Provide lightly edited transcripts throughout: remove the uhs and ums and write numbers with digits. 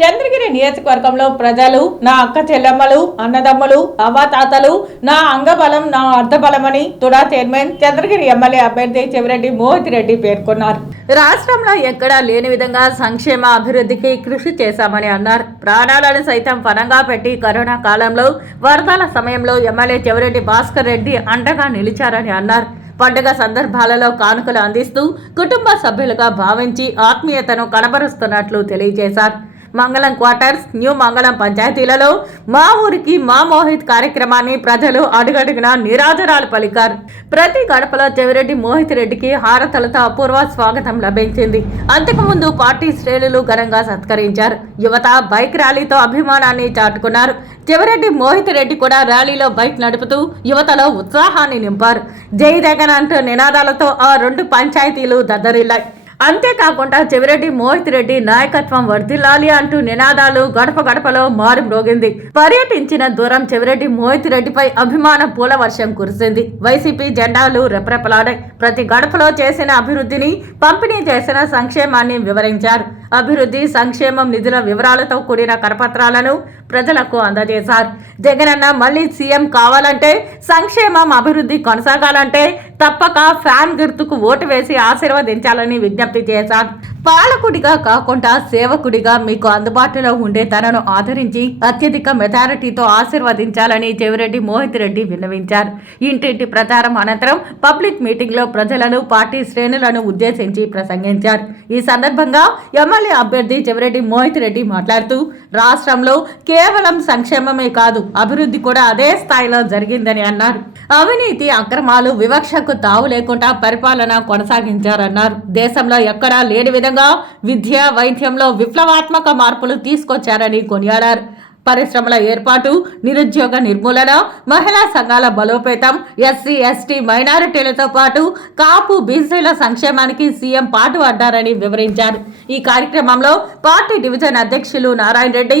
చంద్రగిరి నియోజకవర్గంలో ప్రజలు నా అక్క చెల్లెమ్మలు అన్నదమ్ములు అవ్వాతాతలు నా అంగబలం నా అర్ధబలమని తుడా చైర్మన్ చంద్రగిరి ఎమ్మెల్యే అభ్యర్థి చెవిరెడ్డి మోహిత్ రెడ్డి పేర్కొన్నారు. రాష్ట్రంలో ఎక్కడా లేని విధంగా సంక్షేమ అభివృద్ధికి కృషి చేశామని అన్నారు. ప్రాణాలను సైతం పణంగా పెట్టి కరోనా కాలంలో వరదల సమయంలో ఎమ్మెల్యే చెవిరెడ్డి భాస్కర్ రెడ్డి అండగా నిలిచారని అన్నారు. పండుగ సందర్భాలలో కానుకలు అందిస్తూ కుటుంబ సభ్యులుగా భావించి ఆత్మీయతను కనబరుస్తున్నట్లు తెలియజేశారు. మంగళం క్వార్టర్స్, న్యూ మంగళం పంచాయతీలలో మా ఊరికి మా మోహిత్ కార్యక్రమాన్ని ప్రజలు అడుగడుగునా నిరాదరాలు పలికారు. ప్రతి గడపలో చెవిరెడ్డి మోహిత్ రెడ్డికి హారతలతో అపూర్వ స్వాగతం లభించింది. అంతకుముందు పార్టీ శ్రేణులు ఘనంగా సత్కరించారు. యువత బైక్ ర్యాలీతో అభిమానాన్ని చాటుకున్నారు. చెవిరెడ్డి మోహిత్ రెడ్డి కూడా ర్యాలీలో బైక్ నడుపుతూ యువతలో ఉత్సాహాన్ని నింపారు. జై జగన్ అంటూ నినాదాలతో ఆ రెండు పంచాయతీలు దద్దరిల్లాయి. అంతేకాకుండా చెవిరెడ్డి మోహిత్ రెడ్డి నాయకత్వం వర్ధిల్లాలి అంటూ నినాదాలు గడప గడపలో మారుమ్రోగింది. పర్యటించిన దూరం చెవిరెడ్డి మోహిత్ రెడ్డిపై అభిమాన పూల వర్షం కురిసింది. వైసీపీ జెండాలు రెపరెపలాడాయి. ప్రతి గడపలో చేసిన అభివృద్ధిని, పంపిణీ చేసిన సంక్షేమాన్ని వివరించారు. అభివృద్ధి సంక్షేమం నిధుల వివరాలతో కూడిన కరపత్రాలను ప్రజలకు అందజేశారు. జగనన్న మళ్లీ సీఎం కావాలంటే, సంక్షేమం అభివృద్ధి కొనసాగాలంటే తప్పక ఫ్యాన్ గుర్తుకు ఓటు వేసి ఆశీర్వదించాలని విజ్ఞప్తి చేశారు. పాలకుడిగా కాకుండా సేవకుడిగా మీకు అందుబాటులో ఉండే తనను ఆదరించి అత్యధిక మెజారిటీతో ఆశీర్వదించాలని చెవిరెడ్డి మోహిత్ రెడ్డి విన్నవించారు. ఇంటింటి ప్రచారం అనంతరం పబ్లిక్ మీటింగ్ లో ప్రజలను, పార్టీ శ్రేణులను ఉద్దేశించి ప్రసంగించారు. ఈ సందర్భంగా ఎమ్మెల్యే అభ్యర్థి చెవిరెడ్డి మోహిత్ రెడ్డి మాట్లాడుతూ రాష్ట్రంలో కేవలం సంక్షేమమే కాదు, అభివృద్ధి కూడా అదే స్థాయిలో జరిగిందని అన్నారు. అవినీతి, అక్రమాలు, వివక్షకు తావు లేకుండా పరిపాలన కొనసాగించారన్నారు. దేశంలో ఎక్కడా లేని విధంగా విద్య, వైద్యంలో విప్లవాత్మక మార్పులు తీసుకొచ్చారని కొనియాడారు. పరిశ్రమల ఏర్పాటు, నిరుద్యోగ నిర్మూలన, మహిళా సంఘాల బలోపేతం, ఎస్సీ, ఎస్టీ, మైనారిటీలతో పాటు కాపు, బీసీల సంక్షేమానికి సీఎం పాటుపడ్డారని వివరించారు. ఈ కార్యక్రమంలో పార్టీ డివిజన్ అధ్యక్షులు నారాయణ రెడ్డి,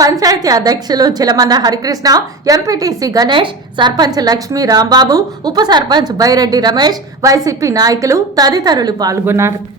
పంచాయతీ అధ్యక్షులు చిలమంద హరికృష్ణ, ఎంపీటీసీ గణేష్, సర్పంచ్ లక్ష్మీ రాంబాబు, ఉప సర్పంచ్ బైరెడ్డి రమేష్, వైసీపీ నాయకులు తదితరులు పాల్గొన్నారు.